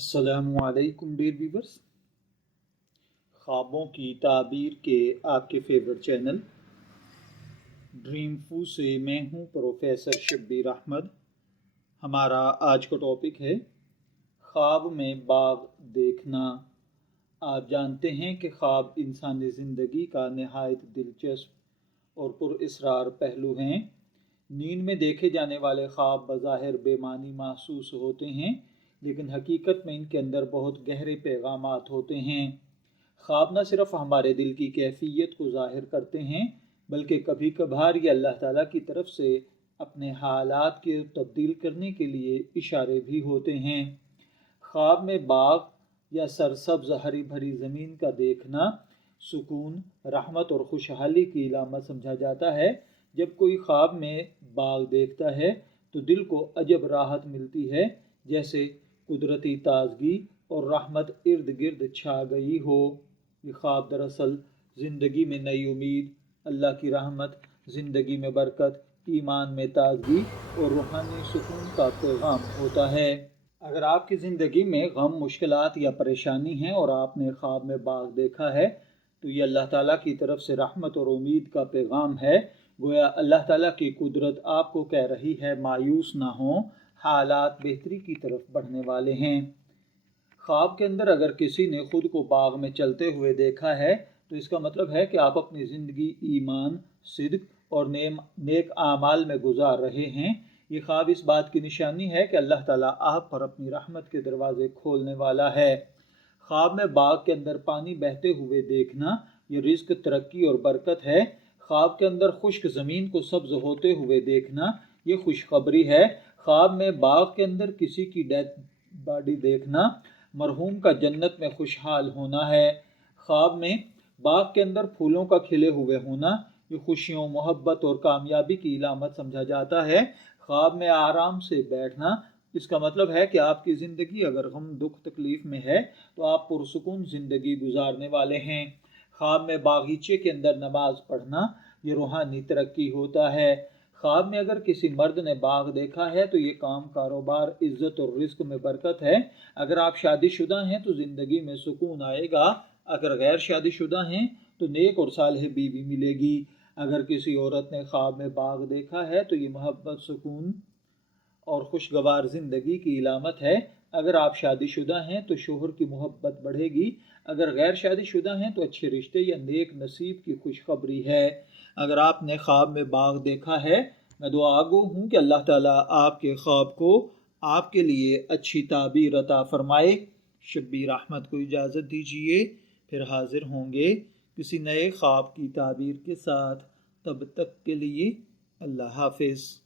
السلام علیکم dear viewers, خوابوں کی تعبیر کے آپ کے فیورٹ چینل ڈریم فو سے میں ہوں پروفیسر شبیر احمد۔ ہمارا آج کا ٹاپک ہے خواب میں باغ دیکھنا۔ آپ جانتے ہیں کہ خواب انسانی زندگی کا نہایت دلچسپ اور پر اسرار پہلو ہیں۔ نیند میں دیکھے جانے والے خواب بظاہر بے معنی محسوس ہوتے ہیں، لیکن حقیقت میں ان کے اندر بہت گہرے پیغامات ہوتے ہیں۔ خواب نہ صرف ہمارے دل کی کیفیت کو ظاہر کرتے ہیں، بلکہ کبھی کبھار یہ اللہ تعالیٰ کی طرف سے اپنے حالات کے تبدیل کرنے کے لیے اشارے بھی ہوتے ہیں۔ خواب میں باغ یا سرسبز ہری بھری زمین کا دیکھنا سکون، رحمت اور خوشحالی کی علامت سمجھا جاتا ہے۔ جب کوئی خواب میں باغ دیکھتا ہے تو دل کو عجب راحت ملتی ہے، جیسے قدرتی تازگی اور رحمت ارد گرد چھا گئی ہو۔ یہ خواب دراصل زندگی میں نئی امید، اللہ کی رحمت، زندگی میں برکت، ایمان میں تازگی اور روحانی سکون کا پیغام ہوتا ہے۔ اگر آپ کی زندگی میں غم، مشکلات یا پریشانی ہیں اور آپ نے خواب میں باغ دیکھا ہے تو یہ اللہ تعالیٰ کی طرف سے رحمت اور امید کا پیغام ہے۔ گویا اللہ تعالیٰ کی قدرت آپ کو کہہ رہی ہے مایوس نہ ہوں، حالات بہتری کی طرف بڑھنے والے ہیں۔ خواب کے اندر اگر کسی نے خود کو باغ میں چلتے ہوئے دیکھا ہے تو اس کا مطلب ہے کہ آپ اپنی زندگی ایمان، صدق اور نیک اعمال میں گزار رہے ہیں۔ یہ خواب اس بات کی نشانی ہے کہ اللہ تعالیٰ آپ پر اپنی رحمت کے دروازے کھولنے والا ہے۔ خواب میں باغ کے اندر پانی بہتے ہوئے دیکھنا یہ رزق، ترقی اور برکت ہے۔ خواب کے اندر خشک زمین کو سبز ہوتے ہوئے دیکھنا یہ خوشخبری ہے۔ خواب میں باغ کے اندر کسی کی ڈیتھ باڈی دیکھنا مرحوم کا جنت میں خوشحال ہونا ہے۔ خواب میں باغ کے اندر پھولوں کا کھلے ہوئے ہونا یہ خوشیوں، محبت اور کامیابی کی علامت سمجھا جاتا ہے۔ خواب میں آرام سے بیٹھنا اس کا مطلب ہے کہ آپ کی زندگی اگر غم، دکھ، تکلیف میں ہے تو آپ پرسکون زندگی گزارنے والے ہیں۔ خواب میں باغیچے کے اندر نماز پڑھنا یہ روحانی ترقی ہوتا ہے۔ خواب میں اگر کسی مرد نے باغ دیکھا ہے تو یہ کام، کاروبار، عزت اور رزق میں برکت ہے۔ اگر آپ شادی شدہ ہیں تو زندگی میں سکون آئے گا، اگر غیر شادی شدہ ہیں تو نیک اور صالح بیوی ملے گی۔ اگر کسی عورت نے خواب میں باغ دیکھا ہے تو یہ محبت، سکون اور خوشگوار زندگی کی علامت ہے۔ اگر آپ شادی شدہ ہیں تو شوہر کی محبت بڑھے گی، اگر غیر شادی شدہ ہیں تو اچھے رشتے یا نیک نصیب کی خوشخبری ہے۔ اگر آپ نے خواب میں باغ دیکھا ہے، میں دعا گو ہوں کہ اللہ تعالیٰ آپ کے خواب کو آپ کے لیے اچھی تعبیر عطا فرمائے۔ شبیر احمد کو اجازت دیجیے، پھر حاضر ہوں گے کسی نئے خواب کی تعبیر کے ساتھ۔ تب تک کے لیے اللہ حافظ۔